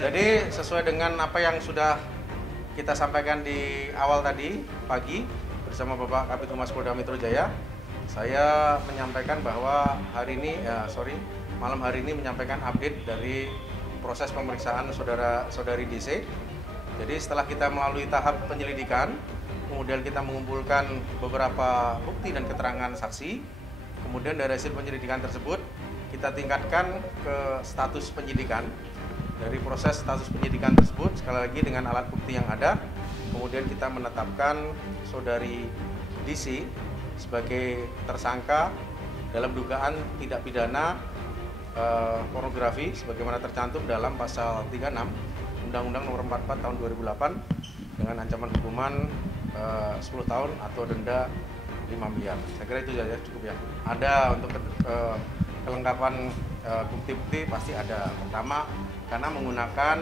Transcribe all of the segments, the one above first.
Jadi sesuai dengan apa yang sudah kita sampaikan di awal tadi pagi bersama Bapak Kabid Humas Polda Metro Jaya, saya menyampaikan bahwa malam hari ini menyampaikan update dari proses pemeriksaan saudari DC. Jadi setelah kita melalui tahap penyelidikan, kemudian kita mengumpulkan beberapa bukti dan keterangan saksi, kemudian dari hasil penyelidikan tersebut kita tingkatkan ke status penyidikan. Dari proses status penyidikan tersebut, sekali lagi dengan alat bukti yang ada, kemudian kita menetapkan saudari DC sebagai tersangka dalam dugaan tindak pidana pornografi sebagaimana tercantum dalam pasal 36 Undang-Undang Nomor 44 Tahun 2008 dengan ancaman hukuman 10 tahun atau denda 5 miliar. Saya kira itu saja cukup ya. Ada untuk kelengkapan bukti-bukti pasti ada. Pertama, karena menggunakan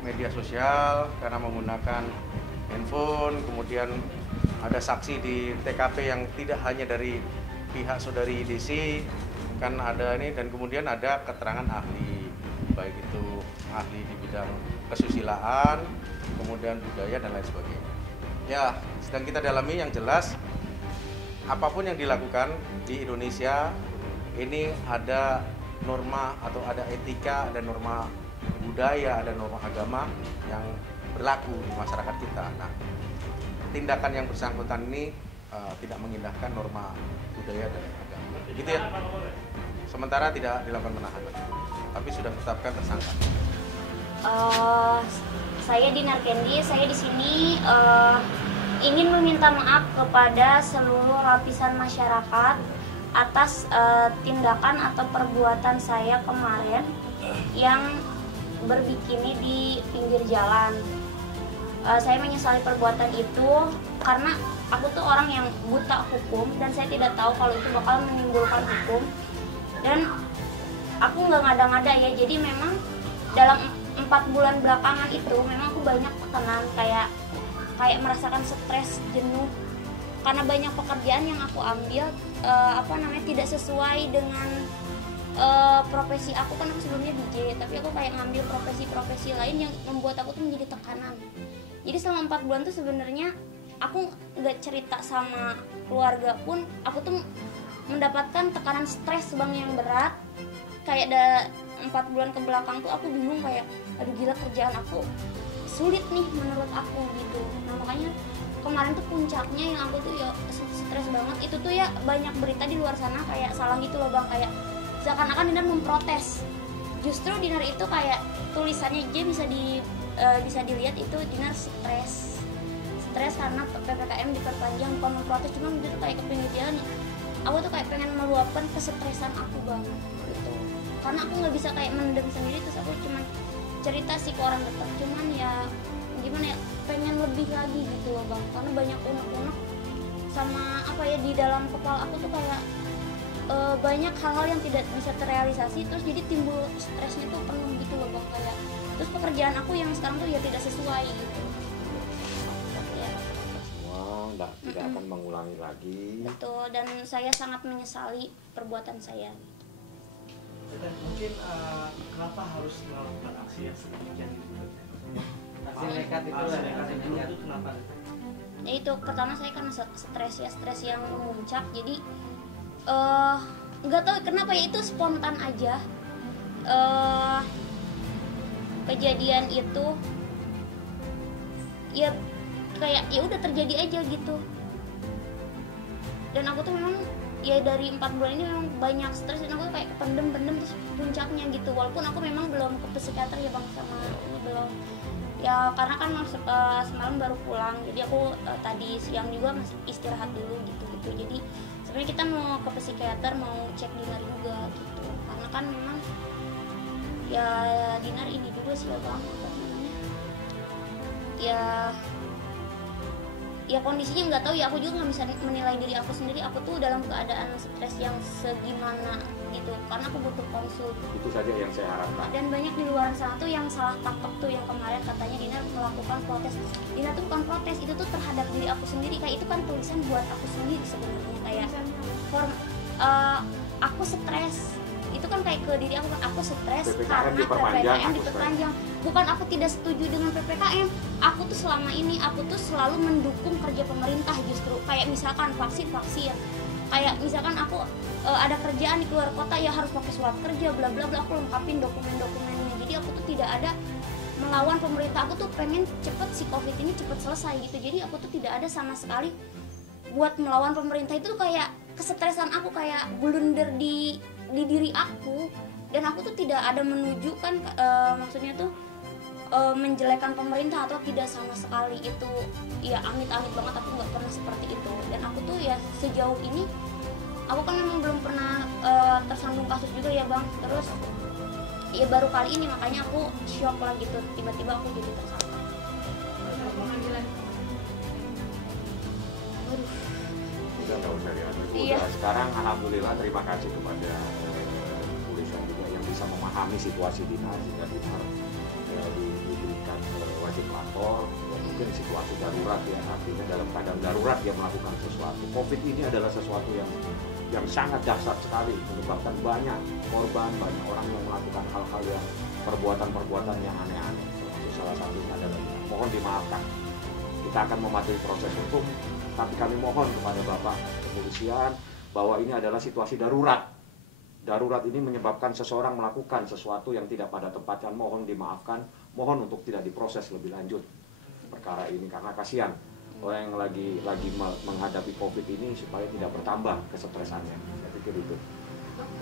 media sosial, karena menggunakan handphone, kemudian ada saksi di TKP yang tidak hanya dari pihak saudari DC, kan ada ini, dan kemudian ada keterangan ahli, baik itu ahli di bidang kesusilaan, kemudian budaya dan lain sebagainya. Ya, sedang kita dalami. Yang jelas apapun yang dilakukan di Indonesia ini ada norma atau ada etika, ada norma budaya, ada norma agama yang berlaku di masyarakat kita. Nah, tindakan yang bersangkutan ini tidak mengindahkan norma budaya dan agama. Begitu ya. Sementara tidak dilakukan penahanan, tapi sudah tetapkan tersangka. Saya Dinar Kendi, saya di sini ingin meminta maaf kepada seluruh lapisan masyarakat atas tindakan atau perbuatan saya kemarin yang berbikini di pinggir jalan. Saya menyesali perbuatan itu karena aku tuh orang yang buta hukum dan saya tidak tahu kalau itu bakal menimbulkan hukum. Dan aku nggak ngada-ngada ya, jadi memang dalam 4 bulan belakangan itu memang aku banyak tekanan, kayak merasakan stres, jenuh karena banyak pekerjaan yang aku ambil tidak sesuai dengan profesi aku. Kan aku sebelumnya DJ, tapi aku kayak ngambil profesi-profesi lain yang membuat aku tuh menjadi tekanan. Jadi selama 4 bulan tuh sebenarnya aku nggak cerita sama keluarga pun, aku tuh mendapatkan tekanan stres yang berat. Kayak 4 bulan ke belakang tuh aku bingung, kayak aduh gila, kerjaan aku sulit nih menurut aku gitu. Nah makanya kemarin tuh puncaknya yang aku tuh ya stres banget itu tuh ya, banyak berita di luar sana kayak salah gitu loh bang, kayak seakan-akan Dinar memprotes. Justru Dinar itu kayak tulisannya aja bisa dilihat itu Dinar stres karena PPKM diperpanjang, bukan memprotes, cuma itu kayak kepingin jalan. Aku tuh kayak pengen meluapkan kesetresan aku bang gitu, karena aku nggak bisa kayak mendem sendiri, terus aku cuman cerita sih ke orang dekat, cuman ya gimana ya, pengen lebih lagi gitu loh bang, karena banyak unek-unek sama di dalam kepala aku tuh kayak banyak hal-hal yang tidak bisa terrealisasi, terus jadi timbul stresnya tuh penuh gitu loh bang, kayak terus pekerjaan aku yang sekarang tuh ya tidak sesuai gitu ya. Semua tidak akan mengulangi lagi. Betul, dan saya sangat menyesali perbuatan saya. Dan mungkin kenapa harus melakukan aksi yang sedemikian itu? Aksi nekat itu kenapa? Ya itu pertama saya karena stres yang memuncak, jadi nggak tahu kenapa ya, itu spontan aja. Kejadian itu ya kayak ya udah terjadi aja gitu. Dan aku tuh memang ya dari 4 bulan ini memang banyak stres, dan aku kayak pendem terus puncaknya gitu. Walaupun aku memang belum ke psikiater ya bang, sama ini belum ya, karena kan semalam baru pulang, jadi aku tadi siang juga masih istirahat dulu gitu. Jadi sebenarnya kita mau ke psikiater, mau cek Dinar juga gitu, karena kan memang ya Dinar ini juga sih ya bang, ya kondisinya nggak tahu ya, aku juga nggak bisa menilai diri aku sendiri. Aku tuh dalam keadaan stres yang segimana gitu, karena aku butuh konsul. Itu saja yang saya harapkan. Dan banyak di luar sana tuh yang salah tangkap tuh, yang kemarin katanya Dinar melakukan protes. Dinar tuh bukan protes, itu tuh terhadap diri aku sendiri. Kayak itu kan tulisan buat aku sendiri sebenarnya, kayak aku stres itu kan kayak ke diri aku stres PPKM karena diperpanjang, PPKM aku diperpanjang. Bukan aku tidak setuju dengan PPKM, aku tuh selama ini aku tuh selalu mendukung kerja pemerintah justru. Kayak misalkan vaksin, kayak misalkan aku ada kerjaan di luar kota ya harus pakai surat kerja bla bla bla, aku lengkapin dokumen-dokumennya. Jadi aku tuh tidak ada melawan pemerintah, aku tuh pengen cepet si COVID ini cepet selesai gitu. Jadi aku tuh tidak ada sama sekali buat melawan pemerintah. Itu kayak kesetresan aku, kayak blunder di diri aku, dan aku tuh tidak ada menunjukkan maksudnya tuh menjelekan pemerintah atau tidak sama sekali. Itu ya amit-amit banget, aku nggak pernah seperti itu. Dan aku tuh ya sejauh ini aku kan memang belum pernah tersandung kasus juga ya Bang. Terus ya baru kali ini makanya aku shock lah gitu, tiba-tiba aku jadi tersangka. Udah tahu dari anu. Iya. Udah, sekarang alhamdulillah terima kasih kepada kepolisian juga yang bisa memahami situasi Dinar, sehingga Dinar diberikan wajib lapor. Ya, mungkin situasi darurat ya, artinya dalam keadaan darurat dia melakukan sesuatu. COVID ini adalah sesuatu yang sangat dahsyat sekali, menyebabkan banyak korban, banyak orang yang melakukan hal-hal yang perbuatan-perbuatan yang aneh-aneh. Salah satunya adalah mohon dimaafkan. Kita akan mematuhi proses hukum, tapi kami mohon kepada Bapak kepolisian bahwa ini adalah situasi darurat. Darurat ini menyebabkan seseorang melakukan sesuatu yang tidak pada tempatnya. Mohon dimaafkan, mohon untuk tidak diproses lebih lanjut perkara ini, karena kasihan orang yang lagi menghadapi COVID ini supaya tidak bertambah kesetresannya. Saya pikir itu.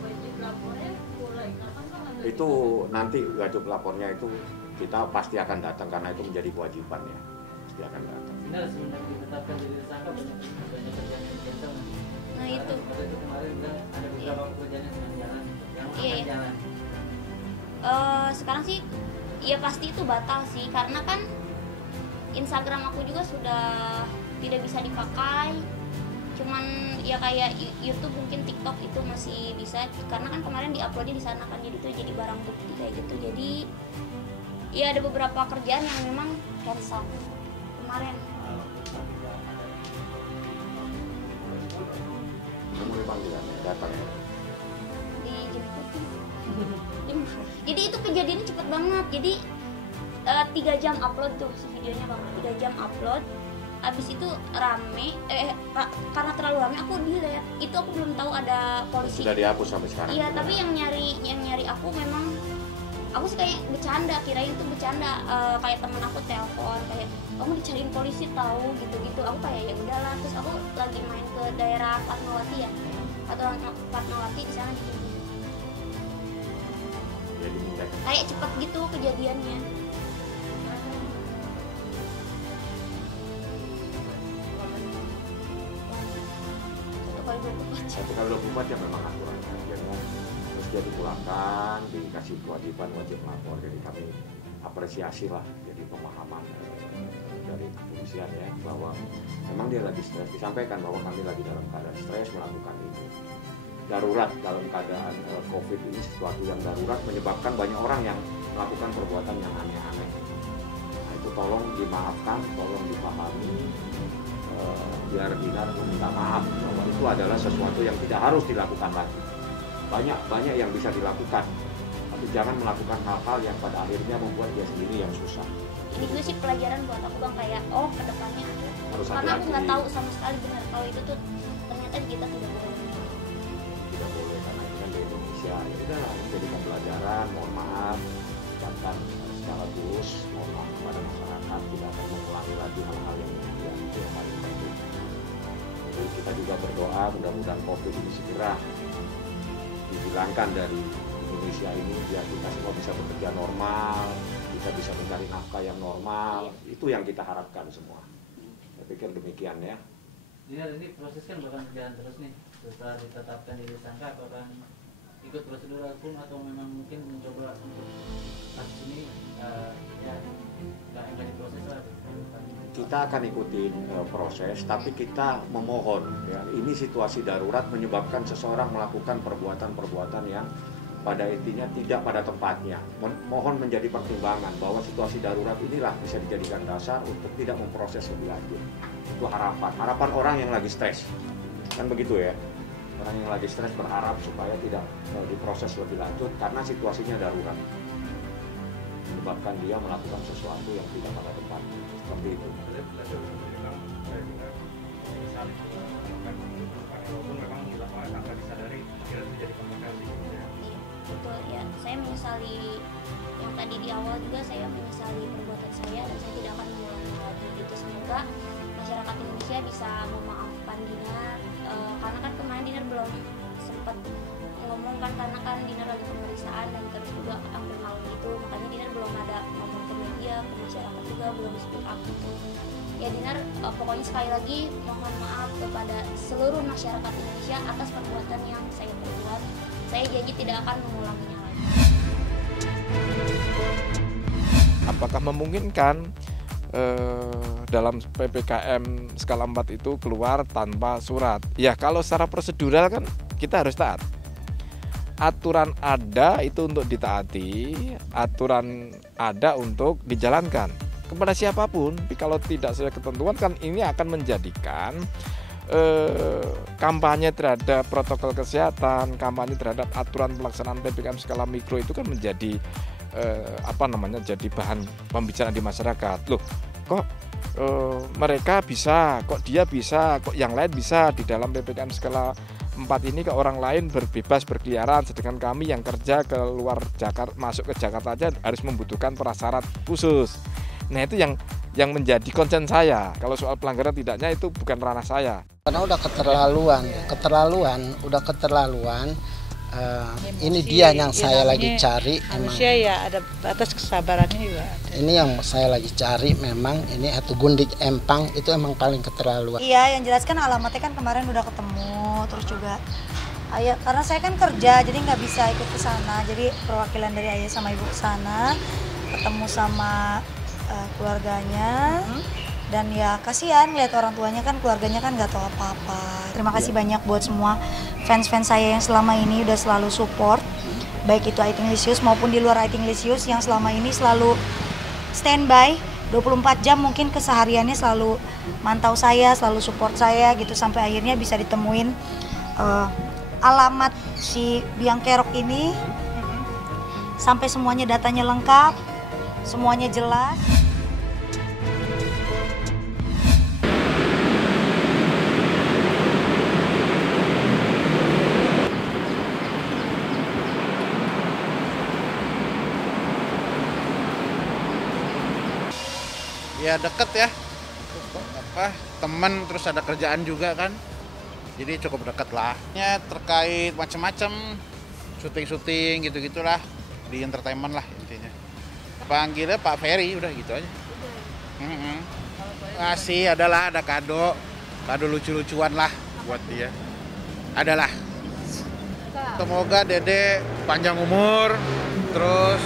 Wajib lapornya mulai kapan Bang? Itu nanti wajib lapornya itu kita pasti akan datang, karena itu menjadi kewajiban ya. Pasti akan datang. Benar, sebenarnya ditetapkan jadi tersangka banyak kerjaan yang cancel. Nah itu Seperti itu kemarin bilang ada beberapa pekerjaan yang sedang jalan, yang akan Iya. jalan. sekarang sih ya pasti itu batal sih, karena kan Instagram aku juga sudah tidak bisa dipakai. Cuman ya kayak YouTube, mungkin TikTok itu masih bisa, karena kan kemarin diuploadnya di sana kan, jadi itu jadi barang bukti kayak gitu. Jadi ya ada beberapa kerjaan yang memang cancel kemarin. Mulai panggilan datang ya. Dijemput. Jadi itu kejadiannya cepet banget. Jadi 3 jam upload tuh si videonya Bang, 3 jam upload. Abis itu rame, karena terlalu rame aku delete. Itu aku belum tahu ada polisi. Sudah dihapus sampai sekarang. Iya, tapi yang nyari aku memang, aku sih kayak bercanda, kirain itu bercanda. Kayak temen aku telepon kayak kamu dicariin polisi tahu gitu-gitu. Aku kayak ya udahlah. Terus aku lagi main ke daerah Fatmawati ya, atau Fatmawati di sana di Jadi minta kayak cepet gitu kejadiannya. satu kali 24 ya memang aturannya. Akhirnya terus dia dipulangkan, dikasih kewajiban wajib lapor. Jadi kami apresiasi lah, jadi pemahaman dari kepolisian ya, bahwa memang dia lagi stres. Disampaikan bahwa kami lagi dalam keadaan stres melakukan ini. Darurat dalam keadaan COVID ini, sesuatu yang darurat menyebabkan banyak orang yang melakukan perbuatan yang aneh-aneh. Nah, itu tolong dimaafkan, tolong dipahami, biar Dinar meminta maaf bahwa itu adalah sesuatu yang tidak harus dilakukan lagi. Banyak yang bisa dilakukan, tapi jangan melakukan hal-hal yang pada akhirnya membuat dia sendiri yang susah. Ini juga sih pelajaran buat aku Bang, kayak oh kedepannya Harus karena aku hati-hati. nggak tahu sama sekali benar kalau itu tuh ternyata kita tidak boleh. Tidak boleh, karena ini kan di Indonesia. Ya udahlah, jadikan pelajaran. Mohon maaf, ucapkan secara tulus mohon maaf kepada masyarakat, tidak akan mengulangi lagi hal-hal yang demikian. Itu yang paling penting. Jadi kita juga berdoa mudah-mudahan COVID ini segera dihilangkan dari Indonesia ini, biar kita semua bisa bekerja normal, kita bisa mencari nafkah yang normal. Itu yang kita harapkan semua. Saya pikir demikian ya. Ini proses kan bakal berjalan terus nih. Setelah ditetapkan jadi tersangka, apakah ikut prosedur hukum atau memang mungkin mencoba untuk kasus ini ya nggak diproses lah? Kita akan ikutin proses, tapi kita memohon ya, ini situasi darurat menyebabkan seseorang melakukan perbuatan-perbuatan yang pada intinya tidak pada tempatnya. Mohon menjadi pertimbangan bahwa situasi darurat inilah bisa dijadikan dasar untuk tidak memproses lebih lanjut. Itu harapan orang yang lagi stres, kan begitu ya. Orang yang lagi stres berharap supaya tidak diproses lebih lanjut karena situasinya darurat, menyebabkan dia melakukan sesuatu yang tidak pada tempatnya, seperti itu. Betul ya, saya menyesali yang tadi di awal juga, saya menyesali perbuatan saya dan saya tidak akan mengulangi lagi gitu. Semoga masyarakat Indonesia bisa memaafkan Dinar, karena kan kemarin Dinar belum sempat ngomong kan, karena kan Dinar lagi pemeriksaan dan terus juga ambil malam itu, makanya Dinar belum ada ngomong ke media, ke masyarakat juga belum speak up gitu. Ya Dinar, pokoknya sekali lagi mohon maaf kepada seluruh masyarakat Indonesia atas perbuatan yang saya perbuat. Saya janji tidak akan mengulanginya lagi. Apakah memungkinkan dalam PPKM skala 4 itu keluar tanpa surat? Ya, kalau secara prosedural kan kita harus taat. Aturan ada itu untuk ditaati, aturan ada untuk dijalankan kepada siapapun. Tapi kalau tidak sesuai ketentuan kan ini akan menjadikan kampanye terhadap protokol kesehatan, kampanye terhadap aturan pelaksanaan PPKM skala mikro itu kan menjadi jadi bahan pembicaraan di masyarakat. Loh, kok mereka bisa, kok dia bisa, kok yang lain bisa di dalam PPKM skala 4 ini, ke orang lain berbebas berkeliaran, sedangkan kami yang kerja ke luar Jakarta, masuk ke Jakarta aja harus membutuhkan prasyarat khusus. Nah, itu yang menjadi konsen saya. Kalau soal pelanggaran tidaknya itu bukan ranah saya. Karena udah keterlaluan. Ini dia yang saya lagi cari. Manusia ya ada batas kesabarannya juga. Ini yang saya lagi cari memang, ini Atu Gundik Empang itu emang paling keterlaluan. Iya, yang jelas kan alamatnya kan kemarin udah ketemu, terus juga ayah, karena saya kan kerja jadi nggak bisa ikut ke sana. Jadi perwakilan dari ayah sama ibu ke sana, ketemu sama keluarganya. Dan ya kasihan lihat orang tuanya kan, keluarganya kan nggak tahu apa-apa. Terima kasih banyak buat semua fans-fans saya yang selama ini udah selalu support, baik itu Aiting Lisius maupun di luar Aiting Lisius, yang selama ini selalu standby 24 jam, mungkin kesehariannya selalu mantau saya, selalu support saya gitu, sampai akhirnya bisa ditemuin alamat si biang kerok ini, sampai semuanya datanya lengkap, semuanya jelas. Ya deket ya, temen, terus ada kerjaan juga kan, jadi cukup deket lah. Ya terkait macam-macam, syuting gitu-gitulah, di entertainment lah intinya. Panggilnya Pak Ferry, udah gitu aja. Ngasih ada kado lucu-lucuan lah buat dia, adalah. Semoga Dede panjang umur, terus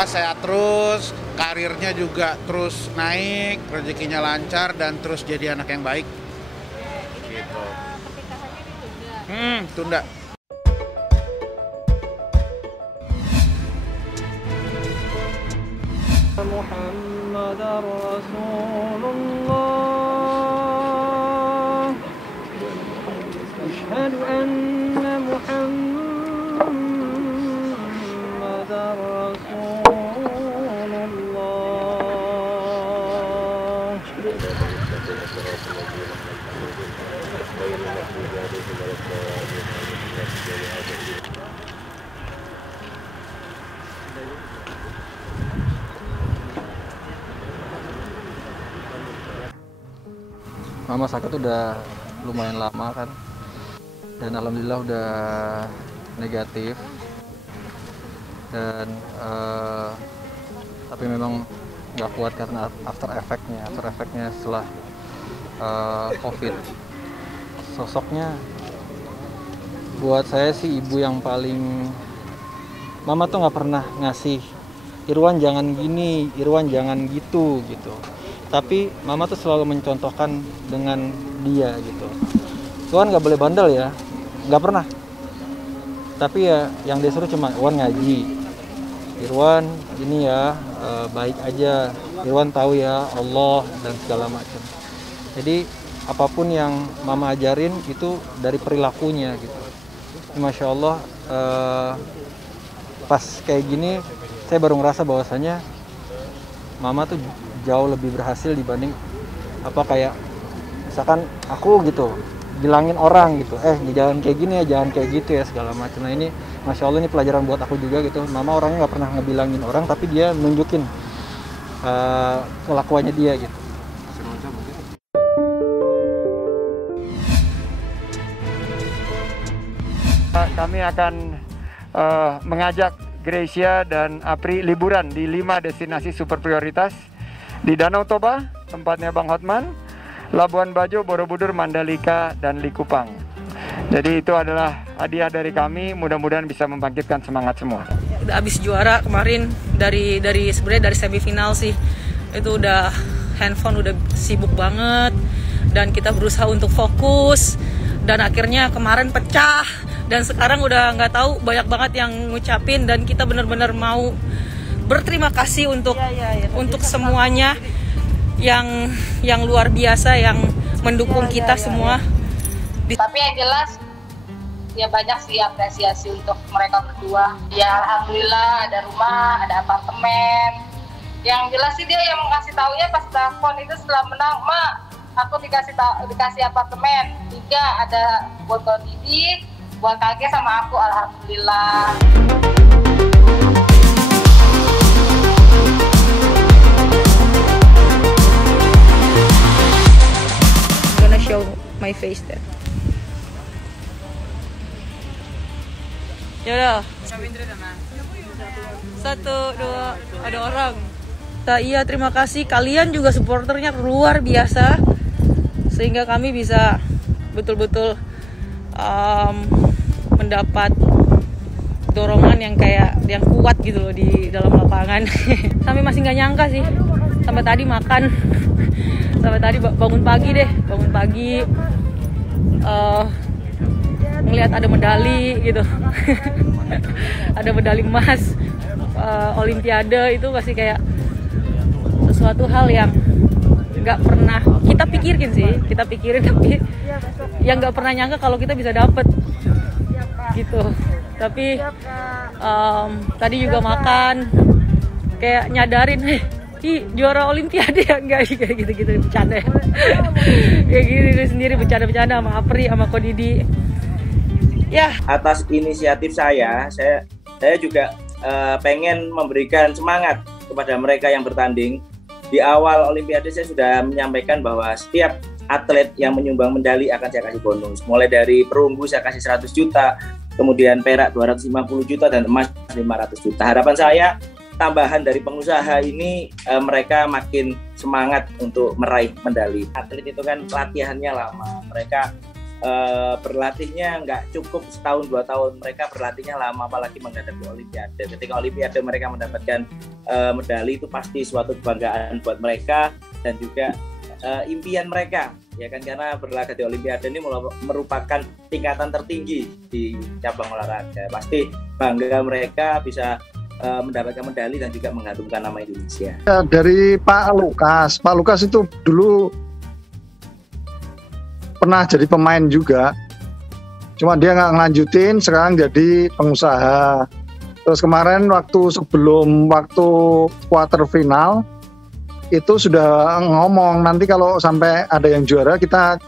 sehat terus, karirnya juga terus naik, rezekinya lancar, dan terus jadi anak yang baik. Gitu. Tunda. Muhammadar Rasulullah. Asyhadu anna Muhammadar Mama sakit udah lumayan lama kan, dan alhamdulillah udah negatif, dan tapi memang nggak kuat karena after effect-nya setelah COVID. Sosoknya buat saya sih ibu yang paling, Mama tuh nggak pernah ngasih Irwan jangan gini, Irwan jangan gitu. Tapi Mama tuh selalu mencontohkan dengan dia gitu. Irwan nggak boleh bandel ya, nggak pernah. Tapi ya yang dia suruh cuma Irwan ngaji, Irwan ini ya baik aja, Irwan tahu ya Allah dan segala macam. Jadi apapun yang mama ajarin itu dari perilakunya gitu. Masya Allah, pas kayak gini saya baru ngerasa bahwasanya mama tuh jauh lebih berhasil dibanding kayak misalkan aku gitu bilangin orang gitu, jangan kayak gini ya, jangan kayak gitu ya, segala macam. Nah ini Masya Allah, ini pelajaran buat aku juga gitu. Mama orangnya nggak pernah ngebilangin orang, tapi dia nunjukin kelakuannya dia gitu. Kami akan mengajak Gracia dan Apri liburan di 5 destinasi super prioritas di Danau Toba, tempatnya Bang Hotman, Labuan Bajo, Borobudur, Mandalika, dan Likupang. Jadi itu adalah hadiah dari kami, mudah-mudahan bisa membangkitkan semangat semua. Udah habis juara kemarin sebenarnya dari semifinal sih, itu udah handphone udah sibuk banget dan kita berusaha untuk fokus dan akhirnya kemarin pecah dan sekarang udah nggak tahu, banyak banget yang ngucapin dan kita benar-benar mau berterima kasih untuk semuanya yang luar biasa yang mendukung kita semua. Tapi yang jelas ya banyak sih apresiasi untuk mereka berdua. Ya alhamdulillah ada rumah, ada apartemen. Yang jelas sih dia yang ngasih taunya pas telepon itu setelah menang, "Ma, aku dikasih apartemen 3, ada buat Kak Didi, buat kakek sama aku." Alhamdulillah. Gonna show my face there. Yaudah. 1, 2, ada orang. Iya, terima kasih. Kalian juga supporternya luar biasa. Sehingga kami bisa betul-betul mendapat dorongan yang kuat gitu loh di dalam lapangan. Sampai masih nggak nyangka sih. Sampai tadi makan. Sampai tadi bangun pagi ngelihat ada medali gitu. Ada medali emas Olimpiade, itu masih kayak sesuatu hal yang nggak pernah kita pikirin tapi yang nggak pernah nyangka kalau kita bisa dapet gitu. Tapi tadi juga makan kayak nyadarin juara Olimpiade ya, enggak kayak gitu bercanda ya. Kayak gini sendiri bercanda sama Apri sama Ko Didi. Ya. Atas inisiatif saya juga pengen memberikan semangat kepada mereka yang bertanding. Di awal Olimpiade saya sudah menyampaikan bahwa setiap atlet yang menyumbang medali akan saya kasih bonus. Mulai dari perunggu saya kasih 100 juta, kemudian perak 250 juta, dan emas 500 juta. Harapan saya tambahan dari pengusaha ini mereka makin semangat untuk meraih medali. Atlet itu kan latihannya lama, mereka berlatihnya nggak cukup setahun 2 tahun, mereka berlatihnya lama, apalagi menghadapi Olimpiade. Ketika Olimpiade mereka mendapatkan medali, itu pasti suatu kebanggaan buat mereka dan juga impian mereka, ya kan, karena berlaga di Olimpiade ini merupakan tingkatan tertinggi di cabang olahraga. Pasti bangga mereka bisa mendapatkan medali dan juga mengharumkan nama Indonesia. Dari Pak Lukas itu dulu pernah jadi pemain juga, cuma dia nggak ngelanjutin, sekarang jadi pengusaha. Terus kemarin sebelum quarter final itu sudah ngomong, nanti kalau sampai ada yang juara kita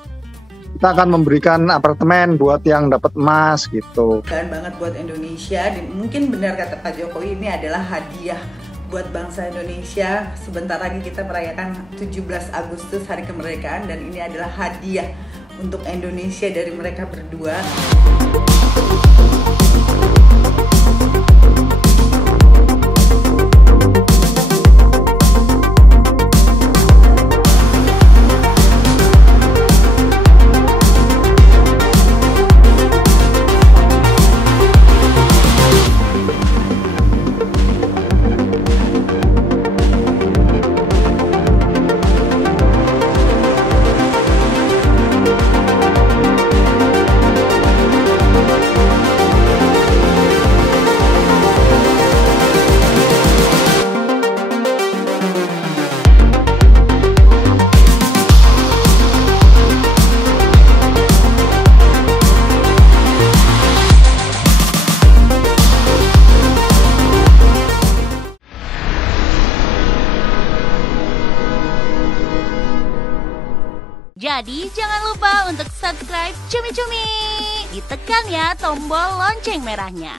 akan memberikan apartemen buat yang dapat emas gitu. Keren banget buat Indonesia, dan mungkin benar kata Pak Jokowi, ini adalah hadiah buat bangsa Indonesia. Sebentar lagi kita merayakan 17 Agustus hari kemerdekaan, dan ini adalah hadiah untuk Indonesia dari mereka berdua. Jadi jangan lupa untuk subscribe Cumi Cumi. Ditekan ya tombol lonceng merahnya.